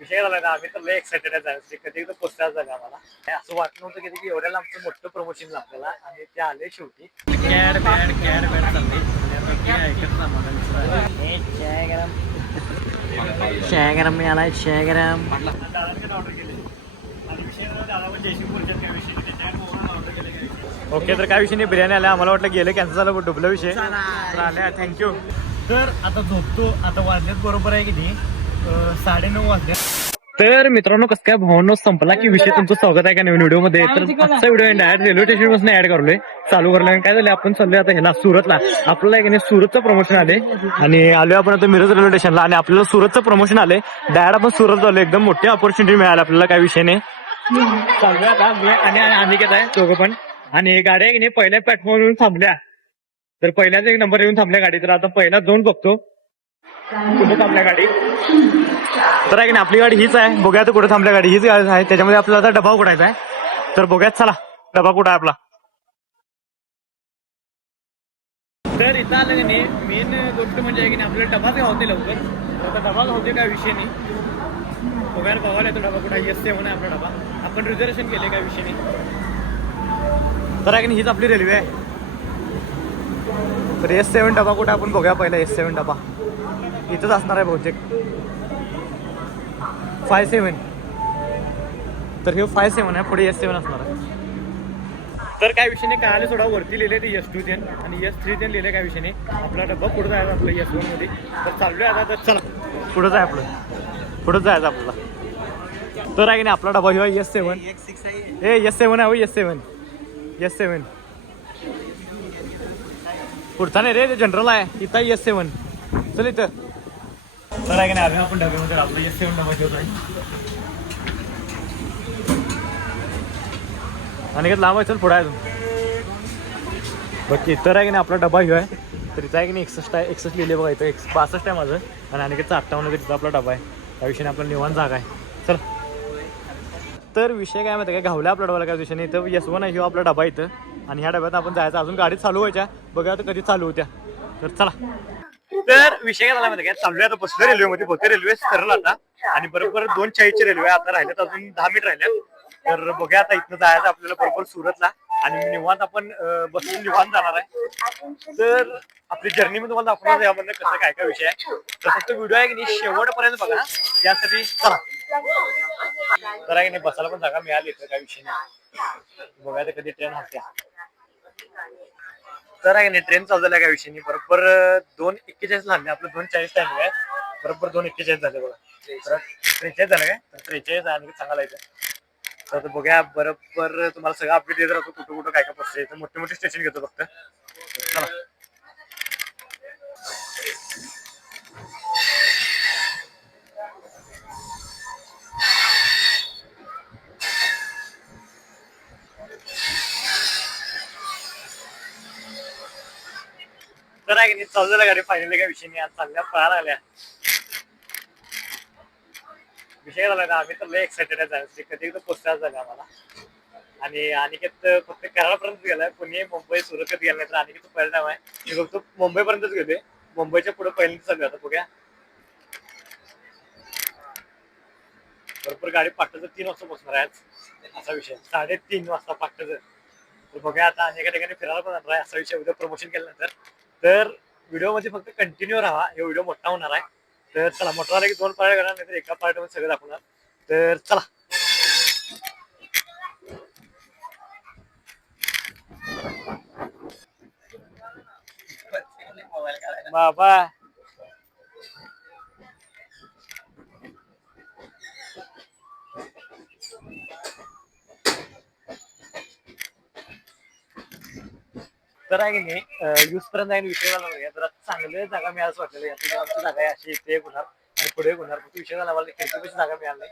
विषय झाला ना, आम्ही तर लय एक्साइटेड आहे जायचं. कधी एकदा पोस्टार झालं आम्हाला. असं वाटलं नव्हतं कधी की एवढ्याला आमचं मोठं प्रमोशन आपल्याला आणि ते आले शेवटी. कॅड बॅड चालले. चाय गरम मी आलाय चाय गरम. ओके, तर काय विषय नाही, बिर्याणी आल्या. आम्हाला वाटलं गेलं कॅन्सल झालं, डुबला विषय आल्या. थँक्यू. तर आता झोपतो. आता वाजल्यात बरोबर आहे की नाही 9:30 वाजल्या. तर मित्रांनो, कसं काय भावनो संपला की विषय. तुमचं स्वागत आहे का नवीन व्हिडिओ मध्ये. तर आजचा व्हिडिओ डायरेक्ट रेल्वे स्टेशन पासून ऍड करलोय, चालू करलोय. काय झालं, आपण चाललोय आता ह्याला सुरतला. आपल्याला की नाही सुरतचं प्रमोशन आले आणि आलोय आपण आता मिरज रेल्वे स्टेशनला. आणि आपल्याला सुरतचं प्रमोशन आले, डायरेक्ट आपण सुरत आलोय. एकदम मोठी ऑपॉर्च्युनिटी मिळाली आपल्याला, काय विषय नाही. चाललोय आता मी आणि अनिकेत आहे, दोघं पण. आणि गाड्या की नाही पहिल्या प्लॅटफॉर्म येऊन थांबल्या. तर पहिल्याच एक नंबर येऊन थांबल्या गाडी. तर आता पहिला जाऊन बघतो कुठे थांबल्या गाडी. तर आहे की नाही आपली गाडी हीच आहे. बघूया तर कुठे थांबल्या गाडी. हीच गाडी आहे. त्याच्यामध्ये आपल्याला आता डबा उघडायचा आहे. तर बघूयात, चला डबा कुठं आहे आपला. तर इथं आलं की नाही मेन गोष्ट म्हणजे आहे की नाही आपल्याला डबाच गावते लवकर. आता डबा गावते काय विषय नाही. बघायला बघायला येतो डबा कुठं. S7 आहे आपला डबा. आपण रिझर्वेशन केले, काय विषय नाही. तर आहे की नाही हीच आपली रेल्वे आहे. तर S7 डबा कुठे आपण बघूया पहिला. S7 डबा इथंच असणार आहे बहुतेक. 57. तर हे 57 आहे, पुढे S7 असणार आहे. तर काय विषय नाही, काय आले थोडा वरती लिहिले ते S2 10 आणि S3 लिहिले, काय विषय नाही. आपला डब्बा पुढे जायचं आपलं S1 मध्ये. तर चाललोय आता. तर चला पुढं जाय आपलं, पुढं जायचं आपल्याला. तर आहे की नाही आपला डबा ह्यो S7. S7 आहे हो, S7. पुढचा नाही रे, जनरल आहे. इथं S7. चल इथं. तर आहे की नाही आपण डब्यामध्ये आपलं S7 डबा ठेवतो आहे. आणि काय लांब आहे, चल पुढे आहे अजून. बघ इतर आहे की नाही आपला डबा ह्यो आहे. तर इथं आहे की नाही 61 आहे. 61 लिहिले बघा. इथं 62 आहे माझं. आणि अनिकेतचा 58 तिथं आपला डबा आहे. त्या विषयाने आपला निवांत जागा आहे. चल. तर विषय काय माहिती काय, घावला आपल्या डबाला काय विषय नाही. इथं S1 आहे ह्यो आपला डबा इथं. आणि ह्या डब्यात आपण जायचं. अजून गाडी चालू व्हायच्या, बघा आता कधी चालू होत्या. तर चला. तर विषय काय झाला माहिती काय, चाललोय आता बसलो रेल्वेमध्ये. बहुतेक रेल्वे सरळ आता. आणि बरोबर 2:40ची रेल्वे आता राहिल्यात, अजून 10 मिनिट राहिल्यात. तर बघूया आता इथनं जायचं आपल्याला बरोबर सुरतला. आणि निवांत आपण बसून निवांत जाणार आहे. तर आपली जर्नी मी तुम्हाला दाखवणार यामधनं कसं काय काय विषय आहे. तर फक्त व्हिडिओ आहे की नाही शेवटपर्यंत बघा, त्यासाठी चला. तर आहे की नाही बसायला पण जागा मिळाली इथं, काय विषय नाही. बघा तर कधी ट्रेन हलत्या. तर आहे नाही ट्रेन चालू झाल्या, काय विषय नाही. बरोबर 2:41 लागले, आपलं 2:40 टाइमिंग आहे. बरोबर 2:41 झाले बघा. तर 43 झालं काय, तर 43 आणि चांगला येतं. तर बघूया बरोबर तुम्हाला सगळं अपडेट देत राहतो, कुठं कुठं काय काय पोहोचते. मोठे मोठे स्टेशन घेतो फक्त. चला. तर आहे की नाही चालू झालं गाडी फायनली, काय विषय नाही. आज चालल्या पळायला लागल्या. विषय झाला ना, आम्ही तर लय एक्साइटेड आहे जायचं. कधी एकदा पोस्टार झालं आम्हाला. आणि अनिकेत फक्त कराडापर्यंत गेलाय. पुणे मुंबई सुरत कधी गेला नाही. तर अनिकेत परिणाम आहे, मी फक्त मुंबईपर्यंतच गेलोय. मुंबईच्या पुढे पहिल्यांदा चालू आता बघूया. भरपूर गाडी पाटचं 3 वाजता पोहोचणार आहे असा विषय. 3:30 वाजता पाटचं. तर बघूया आता अनेक ठिकाणी फिरायला पण जाणार आहे असा विषय. उद्या प्रमोशन केल्यानंतर तर व्हिडिओ मध्ये फक्त कंटिन्यू राहा. हे व्हिडिओ मोठा होणार आहे. तर चला, मोठा झाला की 2 पार्ट करणार, नाही तर एका पार्ट मध्ये सगळं दाखवणार. तर चला. बाबा तर आहे की नाही यूज पर्यंत आहे विषय झाला बघा. तर चांगलं जागा मिळायचं वाटलं. आमची जागा आहे अशी, इथे होणार आणि पुढे होणार. फक्त विषय झाला मला खिडकीपेक्षा जागा मिळाली नाही.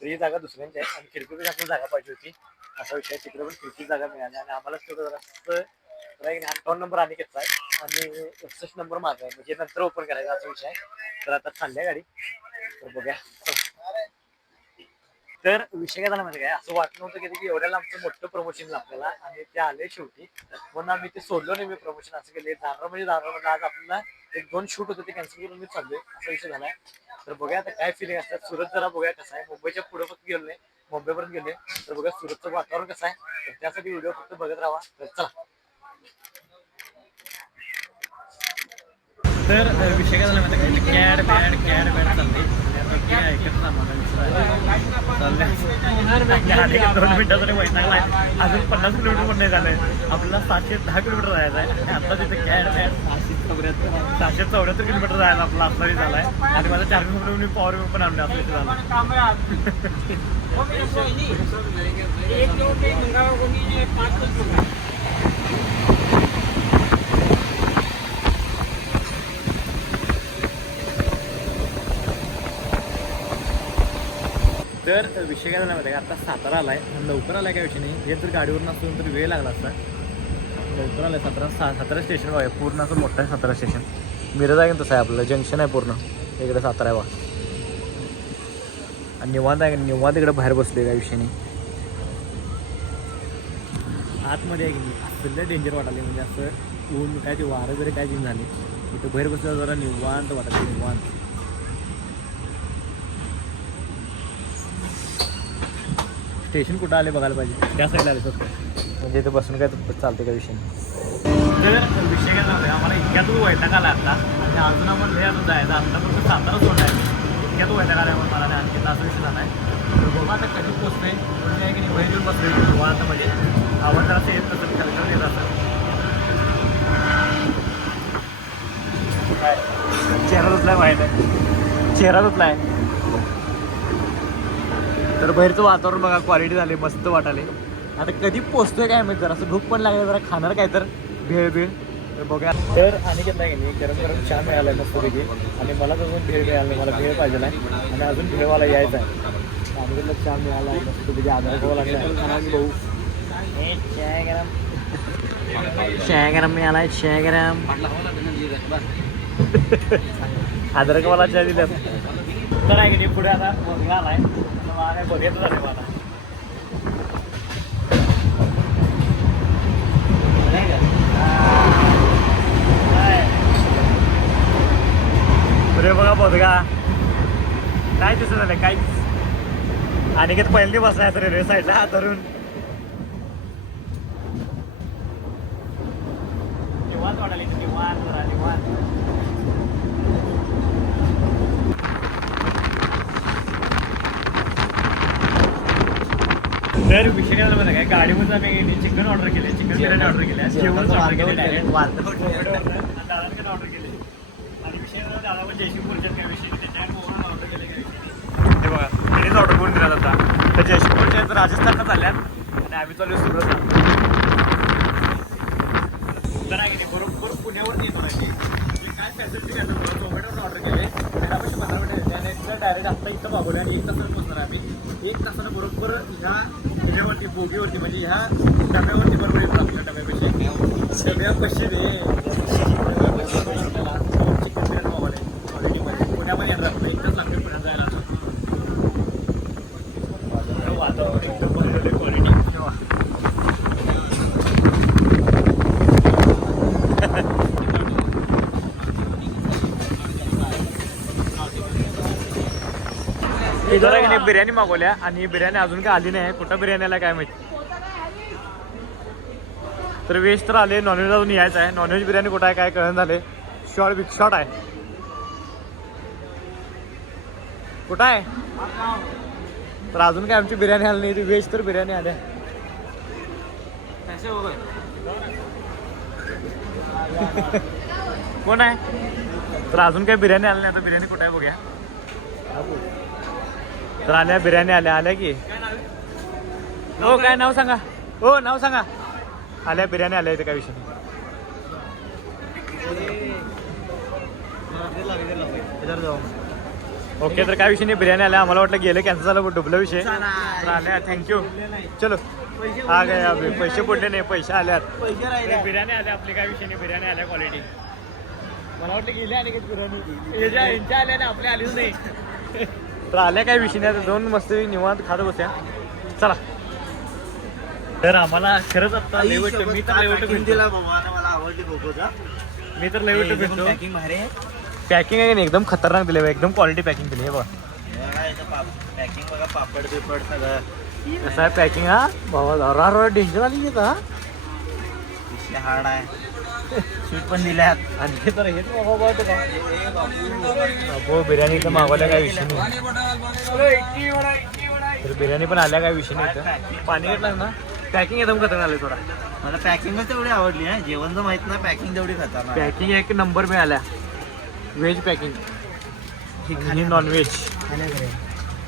तर ही जागा दुसऱ्यांची आहे आणि खिडकीपेक्षा आपल्याला जागा पाहिजे होती असा विषय. तिकडे पण खिडकी जागा मिळाली आणि आम्हालाच तेवढं जरा. तर आहे की नाही 58 नंबर अनिकेतचा आहे आणि 61 नंबर माझा आहे. म्हणजे नंतर ओपन करायचा असा विषय आहे. तर आता चालल्या गाडी. तर बघूया. तर विषय काय झाला माहिती काय, असं वाटलं नव्हतं कधी की एवढ्याला आमचं मोठं प्रमोशन आपल्याला आणि ते आले शेवटी. म्हणून आम्ही ते सोडलो नाही. मी प्रमोशन असं केले जाणार म्हणजे आज आपल्याला 1-2 शूट होते, ते कॅन्सल करून मी चाललोय असा विषय झालाय. तर बघूया आता काय फिलिंग असतात. सुरत जरा बघूया कसं आहे. मुंबईच्या पुढे फक्त गेलो नाही, मुंबईपर्यंत गेले. तर बघूया सुरतचं वातावरण कसं आहे. तर त्यासाठी व्हिडिओ फक्त बघत राहा. तर चला. तर विषय काय झाला माहिती आहे का, कॅड बॅड चालले ऐकत ना मला चाललंय 2 मिनिटासाठी वैतागला आहे. अजून 50 किलोमीटर पण नाही झालंय. आपल्याला 710 किलोमीटर जायचं आहे आणि आता तिथे कॅड बॅड 674 किलोमीटर जायला आपला असलाही झाला आहे. आणि माझा चार्जिंग मी पॉवर पण आणलं असं इथे झालं. तर विषय काय झाला माहिती आहे का, आता सातारा आलाय आणि लवकर आलाय काय विषय नाही. हे तर गाडीवर नसून तर वेळ लागला असता. लवकर आलाय सातारा स्टेशन बघा, पूर्ण असं मोठं आहे सातारा स्टेशन. मिरज आहे तसं आहे आपलं, जंक्शन आहे पूर्ण इकडे सातारा आहे बघा. आणि निवांत आहे, निवांत इकडे बाहेर बसले काय विषय नाही. आतमध्ये आहे की नाही असलं डेंजर वाटाले, म्हणजे असं ऊन काय ते वारं जरी काय दिन झाले इथं बाहेर बसल्यावर जरा निवांत वाटाले, निवांत. स्टेशन कुठं आले बघायला पाहिजे, त्या साईडला आले फक्त, म्हणजे इथं बसून काय चालते का विषय. तर विषय काय झाला आम्हाला इतक्यात वैताग आला आता, आणि अजून आम्हाला हे अजून जायचं. आता फक्त सातारा सोडला आहे, इतक्यात वैताग आला मला नाही. आणखी असा विषय झाला आहे. तर बघा आता कधी पोचतोय म्हणजे आहे की नाही, बाहेर येऊन बसलो निवांत. म्हणजे आवाज जरा येत नसेल, कलकल येत असं. चेहरा धुतलाय माहीत आहे, चेहरा धुतलाय. तर बाहेरचं वातावरण बघा, क्वालिटी झाली, मस्त वाटाले. आता कधी पोचतोय काय माहिती, जरा असं भूक पण लागलं, जरा खाणार काय तर भेळ तर बघा. तर आणि घेतला की नाही, गरम गरम चहा मिळाला आहे मस्तपैकी. आणि मला अजून भेळ मिळाला नाही, मला भेळ पाहिजे आहे आणि अजून भेळवाला यायचं आहे. आणि घेतलं चहा मिळाला आहे मस्तपैकी, आधार खावा लागला आहे भाऊ. चहा गरम मिळाला आहे, चहा गरम. आधार खावाला चहा दिल्यात. तर आहे की नाही, पुढे आता बघला आलाय, बघायचं झालं मला. अरे बघा बघा काय दिसत झालं काहीच. आणि काही पहिल्यांदा बसला आहे रेल्वे साईडला धरून. निवांत वाटाली, निवांत जरा निवांत. तर विषय काय झाला माहिती काय, गाडीमध्ये आम्ही चिकन ऑर्डर केले, चिकन बिर्याणी ऑर्डर केली, जेवण ऑर्डर केले, डायरेक्ट ऑर्डर केले. आणि विषय दादा पण जयसिंगपूरच्या काय विषय त्याच्या ऑर्डर केले काय ते बघा, तिनेच ऑर्डर करून दिला होता. तर जयसिंगपूरच्या तर राजस्थानला चालल्यात आणि आम्ही चालू सुरत. तर आहे की बरोबर पुण्यावरती येतो नाही काय फॅसिलिटी घेतो. झोमॅटोवर ऑर्डर केले, त्यापाशी 15 मिनिटं येते आणि डायरेक्ट आत्ता इथं मागवले आणि 1 तासाला पोचणार आम्ही. 1 तासाला बरोबर ह्या ह्याच्यावरती बोगीवरती, म्हणजे ह्या डब्यावरती बरोबर येतो आपल्या डब्यापेक्षा डब्यापाशी रे चिकन बिर्याणी मागवले क्वालिटीमध्ये. पुण्यामध्ये येणार आपलं 1 तास लागते पुण्यात जायला. वातावरण एकदम बदलले, क्वालिटी जरा की नाही बिर्याणी मागवल्या आणि बिर्याणी अजून काय आली नाही. कुठं बिर्याणी आला काय माहिती. तर व्हेज तर आले, नॉनव्हेज अजून यायचं आहे. नॉनव्हेज बिर्याणी कुठं आहे काय कळण झाले. शॉर्ट बिग शॉर्ट आहे कुठं आहे. तर अजून काय आमची बिर्याणी आली नाही. व्हेज तर बिर्याणी आल्या. कोण आहे. तर अजून काही बिर्याणी आली नाही. आता बिर्याणी कुठं आहे बघूया. तर आल्या बिर्याणी आल्या की हो. काय नाव सांगा हो, नाव सांगा. आल्या बिर्याणी आल्या इथे काय विषय नाही. ओके तर काय विषय नाही, बिर्याणी आल्या. आम्हाला वाटलं गेलं कॅन्सल झालं, डुबला विषय. तर आल्या, थँक्यू. चलो हा काय अभि पैसे पडले नाही, पैसे आल्यात. बिर्याणी आल्या आपली, काय विषय नाही. बिर्याणी आल्या क्वालिटी. मला वाटलं गेले आणि बिर्याणी यांच्या आल्या ना, आपल्या आलीच नाही. तर आल्या काय विषय नाही. दोन मस्त निवांत खात बसल्या. चला. तर आम्हाला खरंच आता लेवट, मी तर लेवट भेटतो. मी तर लेवट भेटतो. पॅकिंग आहे की नाही एकदम खतरनाक दिले एकदम क्वालिटी पॅकिंग दिली आहे बघा. पॅकिंग बघा, पापड बिपड सगळं कसं आहे पॅकिंग हा बाबा डेंजर आली आहे का हार्ड आहे. स्वीट पण दिल्यात. आणखी तर हेच बाबा हो बिर्याणी तर मागवल्या काय विषय नाही. तर बिर्याणी पण आल्या काय विषय नाही इथं. पाणी घेतलं ना पॅकिंग एकदम खतरनाक आलं थोडा. मला पॅकिंगच तेवढी आवडली आहे. जेवण तर माहित नाही, पॅकिंग तेवढी खतरनाक. पॅकिंग एक नंबर मिळाल्या. व्हेज पॅकिंग आणि नॉन व्हेज.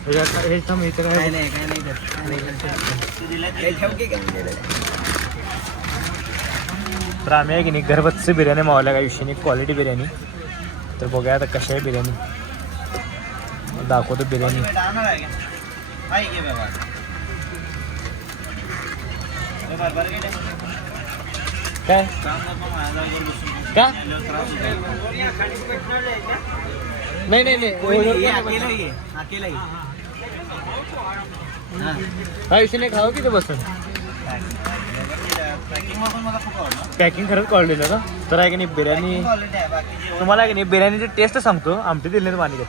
हे थांब इथं काय नाही तर आम्ही आहे की नाही घरगुती बिर्याणी मावल्या काय विषय नाही. क्वालिटी बिर्याणी. तर बघूया आता कशी आहे बिर्याणी. दाखवतो बिर्याणी काय का नाही हा विषय नाही. खावं की ते बसून पॅकिंग खरंच क्वालिटी का. तर आहे की नाही बिर्याणी तुम्हाला आहे की नाही बिर्याणीची टेस्ट सांगतो. आमटी दिली नाही पाणी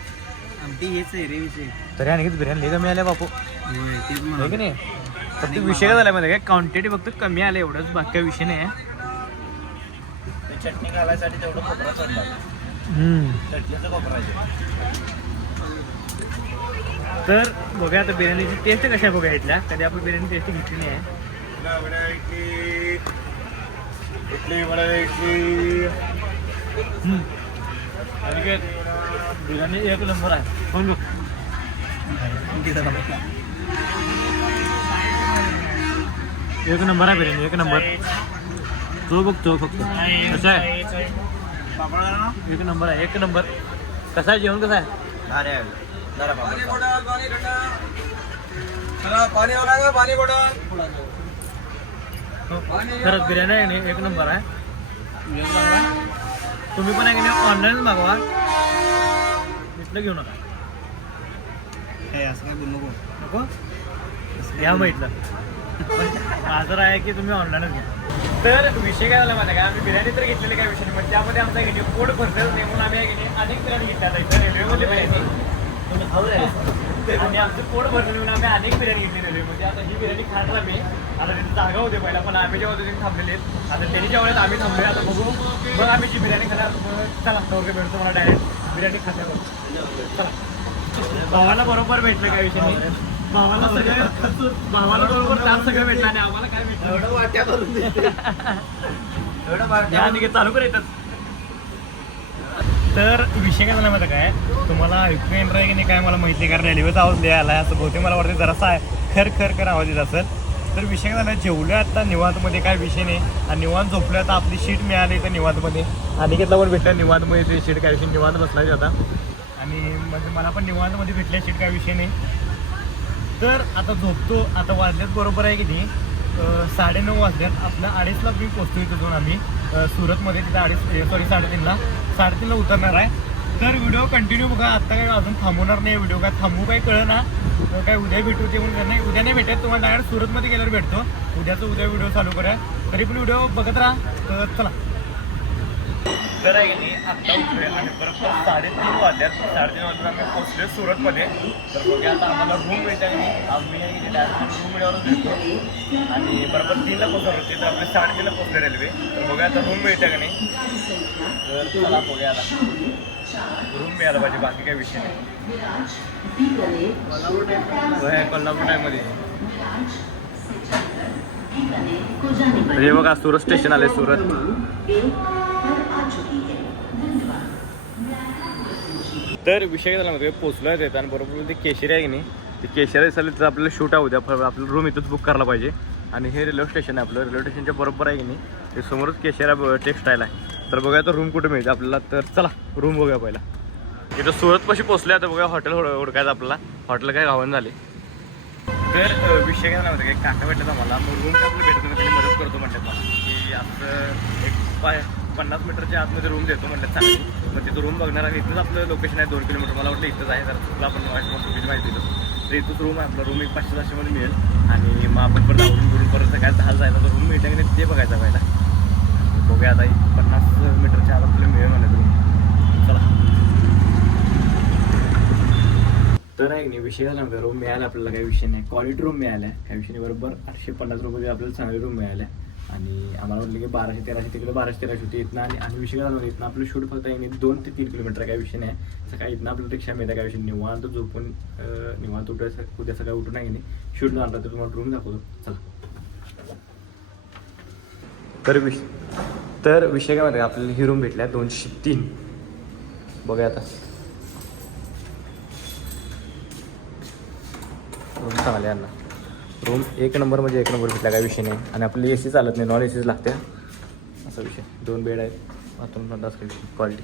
आमटी हेच आहे रे विषय. तरी आणखी बिर्याणी लई कमी आल्या बापू आहे की नाही. फक्त विषय काय झाला माहिती काय क्वांटिटी फक्त कमी आले एवढंच बाकी काही विषय नाही आहे. चटणी घालायसाठी तेवढं कोपरा चढला. चटणीचं कोपरा. तर बघूया आता बिर्याणीची टेस्ट कशा बघूया इथल्या. कधी आपण बिर्याणी टेस्ट घेतली नाही आहे. बिर्याणी एक नंबर आहे. कोण बघ एक नंबर आहे बिर्याणी. एक नंबर तो बघतो फक्त कसं आहे. एक नंबर आहे. एक नंबर. कसं आहे जेवण कसं आहे. खरंच बिर्याणी आहे नाही एक नंबर आहे. तुम्ही पण आहे की नाही ऑनलाईन मागवा. इथलं घेऊ नका. असं काय बोलू नको. घ्या मग इथलं. माझं आहे की तुम्ही ऑनलाईनच घ्या. तर विषय काय झाला माझा काय आम्ही बिर्याणी तर घेतलेली काय विषय नाही. पण त्यामध्ये आमचा की नाही पोट भरलेलं नाही म्हणून आम्ही आहे की नाही अनेक बिर्याणी घेतल्या. इथं रेल्वेमध्ये बिर्याणी आणि आमचं पोट भरलेलं म्हणून आम्ही अनेक बिर्याणी घेतली रेल्वेमध्ये. आता ही बिर्याणी खाणार आम्ही. आता तिथे जागा होते पहिला पण आम्ही जेव्हा तिथे थांबलेले आहेत. आता त्यांनी जेव्हा आम्ही थांबले आता बघू मग आम्ही जी बिर्याणी खाणार. चला नवरगे भेटतो मला डायरेक्ट बिर्याणी खाण्यावर. चला भावाला बरोबर भेटलं काय विषय नाही. भावाला बरोबर काम सगळं भेटलं आणि आम्हाला काय भेटलं एवढं वाट्या करून चालू कर येतात. तर विषय काय झाला माहिती काय तुम्हाला ऐकू येणार आहे की नाही काय मला माहिती आहे. कारण रेल्वेचा आवाज लिहा आला असं बहुतेक मला वाटतं जरासा आहे खर आवाज येत असेल. तर विषय काय झाला जेवलं आता निवांतमध्ये काय विषय नाही. आणि निवांत झोपलं आता आपली शीट मिळाली तर निवांतमध्ये. अनिकेतला पण भेटलं निवांतमध्ये ते शीट काय विषय निवांत बसलायची आता. आणि म्हणजे मला पण निवांतमध्ये भेटल्या शीट काय विषय नाही. तर आता झोपतो. आता वाजल्यात बरोबर आहे की नाही 9:30 वाजल्यात. आपल्या 2:30ला मी पोचतो इथं जाऊन आम्ही सुरतमध्ये. तिथं 3:30ला उतरणार आहे. तर व्हिडिओ कंटिन्यू बघा. आत्ता काय अजून थांबवणार नाही व्हिडिओ. काय थांबू काही कळलं ना काय उद्या भेटू ते म्हणून नाही. उद्या नाही भेटत तुम्हाला डायरेक्ट सुरतमध्ये गेल्यावर भेटतो. उद्या व्हिडिओ चालू करूया. तरी पण व्हिडिओ बघत राहा. तर चला. तर आहे की नाही आत्ता उठलोय आणि बरोबर 3:30 वाजल्यात. 3:30 वाजता आम्ही पोचलो सुरतमध्ये. तर बघूया आता आम्हाला रूम मिळतं की नाही. आम्ही डायरेक्ट रूम मिळवून भेटतो आणि बरोबर 3ला पोचवलं होते. तर आपले 3:30ला पोचले रेल्वे. तर बघूया आता रूम मिळतं की नाही. तर चला बघूया आता रूम मिळायला पाहिजे बाकी काही विषय नाही. कोल्हापूर टाईममध्ये हे बघा सुरत स्टेशन आले. सुरत तर विषय झाला म्हणजे पोचलो आहे आणि बरोबर ते केशरी आहे की नाही. ते केशरी असेल तर आपल्याला शूट आहे उद्या. आपलं रूम इथंच बुक करायला पाहिजे. आणि हे रेल्वे स्टेशन आहे आपलं. रेल्वे स्टेशनच्या बरोबर आहे की नाही ते समोरच केशरी टेक्सटाईल आहे. तर बघूया तर रूम कुठे मिळते आपल्याला. तर चला रूम बघूया पहिला. इथं सुरतपाशी पोचले आता बघा हॉटेल हुडकायचं आपल्याला. हॉटेल काय गावन झाले. तर विषय काय नव्हतं काही काका भेटलं मला. मग रूम आपलं भेटत नाही त्यांनी मदत करतो म्हणतात मला की असं एक 50 मीटरच्या आतमध्ये रूम देतो म्हणतात चांगली. मग तिथं रूम बघणार आणि इथंच आपलं लोकेशन आहे 2 किलोमीटर. मला वाटलं इथंच आहे. तर तुला आपण चुकीची माहिती दिलं तर इथंच रूम आहे आपला. रूम एक 500-700 मिळेल. आणि मग आपण परत आवरून करून परत काय 10 जायला तर रूम मिळतं की नाही ते बघायचं पहिला. बघूया आता 50 मीटरच्या आत आपल्याला मिळेल म्हणत रूम. चला तर आहे नाही विषय झाला नव्हता. रूम मिळाला आपल्याला, काही विषय नाही. क्वालिटी रूम मिळाल्या काही विषय नाही. बरोबर 850 रुपये आपल्याला चांगली रूम मिळाल्या. आणि आम्हाला म्हटलं की 1200-1300, तिकडे 1200-1300 होती इथनं. आणि विषय झाला नव्हता, इथनं आपलं शूट फक्त आहे 2 ते 3 किलोमीटर काही विषय नाही. सकाळी इथनं आपल्याला रिक्षा मिळतं काही विषय. निवांत झोपून निवांत उठायचं, उद्या सकाळी उठून आहे नाही शूट झाला तर तुम्हाला रूम दाखवतो. चला. तर विषय काय माहिती का, आपल्याला ही रूम भेटल्या 203. बघा आता रूम चांगले यांना. रूम एक नंबर म्हणजे एक नंबर भेटला, काही विषय नाही. आणि आपली AC चालत नाही, नॉन ACच लागते असा विषय. 2 बेड आहेत, बाथरूम पण काही क्वालिटी.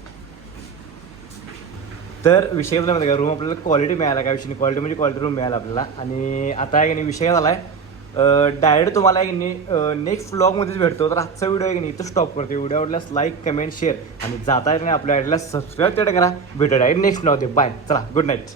तर विषय काय माहिती का, रूम आपल्याला क्वालिटी मिळाला काही विषय नाही. क्वालिटी म्हणजे क्वालिटी रूम मिळाला आपल्याला. आणि आता आहे की नाही विषय काय झाला आहे, डायरेक्ट तुम्हाला आहे की नाही नेक्स्ट व्लॉगमध्येच भेटतो. तर आजचा व्हिडिओ आहे की नाही इथं स्टॉप करते. व्हिडिओ आवडल्यास लाईक कमेंट शेअर आणि जाता नाही आपल्या आयडीला सबस्क्राईब तेवढं करा. भेटूया डायरेक्ट नेक्स्ट व्लॉग. बाय, चला, गुड नाईट.